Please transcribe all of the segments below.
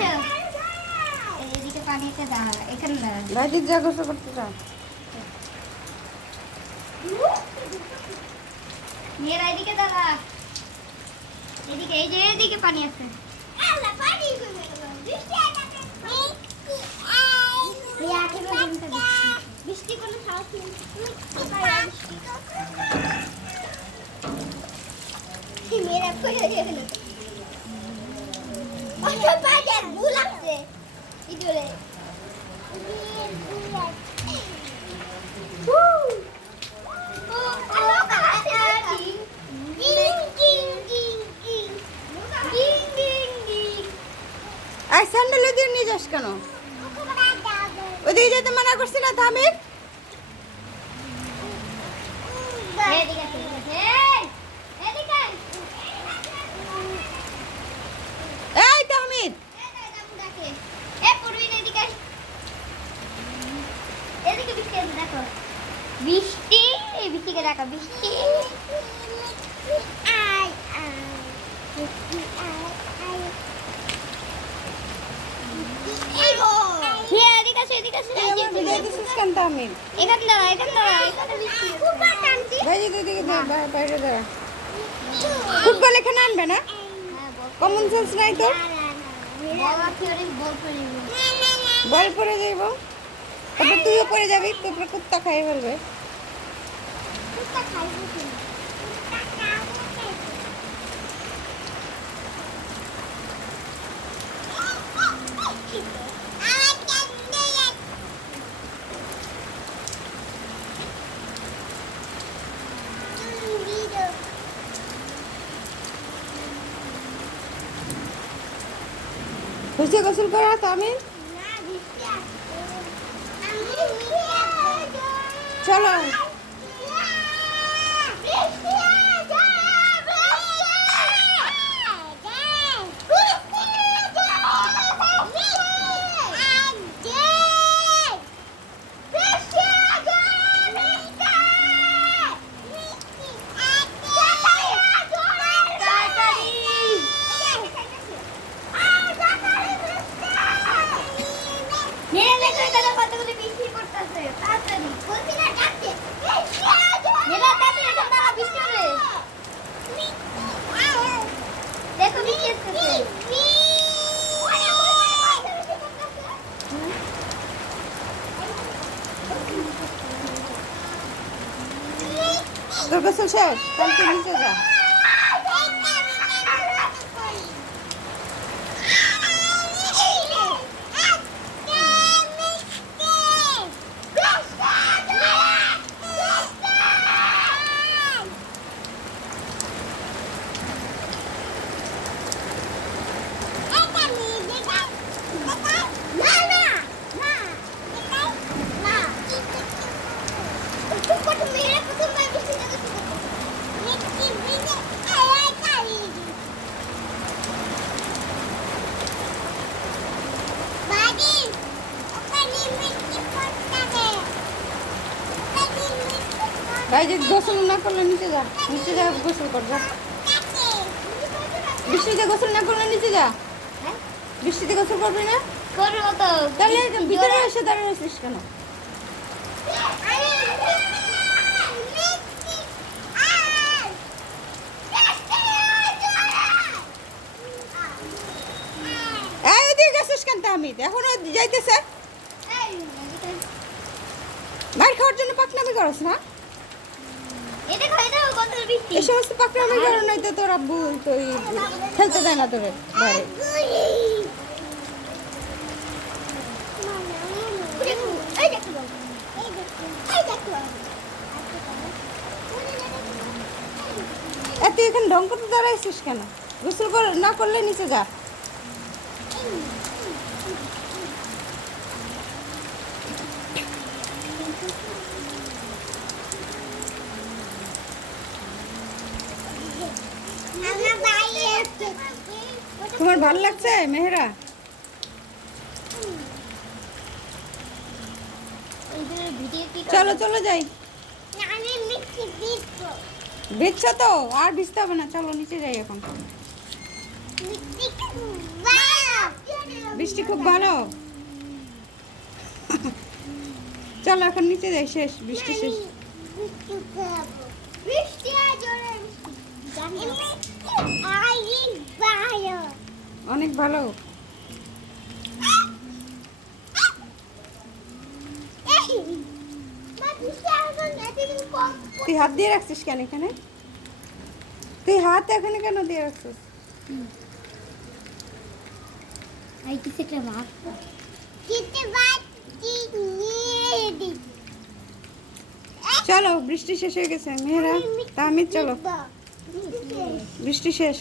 এসো এদিকে পানিতে দাঁড়া, এখানে দাঁড়া। ভাইজির যা গোসল করতে চাও। মেয়েরা এদিকে দাঁড়া, এদিকে, এই যে এদিকে পানি আছে। বৃষ্টি কোনো সাহস নেই। মেয়েরা পড়ে গেল, ভুল আছে ইঁদুরে। আর স্যান্ডেল দিয়ে নিয়ে যাস কেন? ওদিকে যেতে মানা করছি না থামির? এই তাহমিদ, বৃষ্টি, বৃষ্টিকে দেখো, বৃষ্টি। ফুটবল এখানে আনবে না? কমন সেন্স নাই তোর? বল পরে যাইব, তারপর তুইও পরে যাবি, তারপরে কুত্তা খাই ফেলবে। হয়েছে গোসল করা তো আমি? চলো তোর গোসল শেষ, তাহলে তুই নিচে যা। ভাই যে গোসল না করলে নিচে যা, নিচে যা গোসল কর যা। বৃষ্টিতে গোসল না করলে নিচে যা। বৃষ্টিতে গোসল করবি না? করবো তো। তাহলে ভিতরে এসে দাঁড়িয়ে আছিস কেন? এই ওদিকে গেছিস কেন তাহমিদ? এখনো যাইতেছে? মার খাওয়ার জন্য পাকনামি করছ না? এই সমস্ত পাকনামি করো, নাই তো তোর আব্বু তো খেলতে দেয় না তোরে বাইরে। তুই এখানে ঢং করতে দাঁড়াইছিস কেন? গোসল না করলে নিচে যা। তোমার ভালো লাগছে মেহেরা? চলো চলো যাই। ভিজছ তো, আর ভিজতে হবে না, চলো নিচে যাই এখন। বৃষ্টি খুব ভালো। চলো এখন নিচে যাই, শেষ বৃষ্টি শেষ। বৃষ্টি আর জোরে অনেক ভালো। তুই হাত দিয়ে রাখছিস কেন এখানে? তুই হাত এখানে কেন দিয়ে রাখছিস? এই কিসে একটা ভাগ চলো বৃষ্টি শেষ হয়ে গেছে। মেহেরা, তাহমিদ চলো, বৃষ্টি শেষ।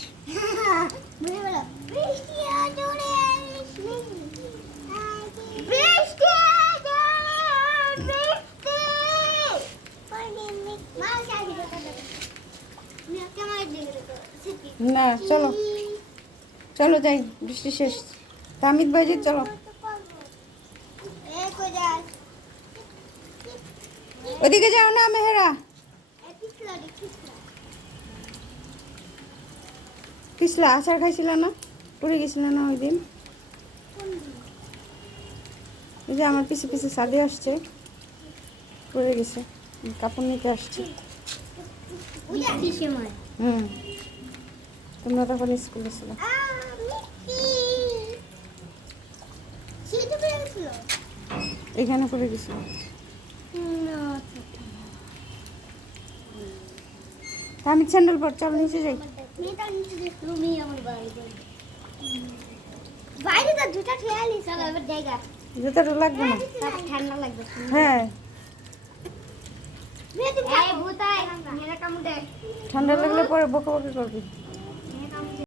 না চলো, চলো যাই, বৃষ্টি শেষ। তাহমিদ ভাইজি চলো, ওদিকে যাও না মেহেরা। পিছলা আচার খাইছিল না, পড়ে গেছিল না ওই দিন? এই যে আমার পিছে পিছে সাদে আসছে, পড়ে গেছে, কাপড় নিতে আসছে। হুম, তোমরা তখন স্কুলে ছিল। এখানে পড়ে গেছিল। আমি স্যান্ডেল পর, চল নিচে যাই। বাইরে তো দুটা খেয়ালি চল এবার জায়গা জুতাটা লাগবে না? ঠান্ডা লাগবে। হ্যাঁ, এই ভূতাই মেরা কামড় দেয়। ঠান্ডা লাগলে পরে বকা বকি করবি।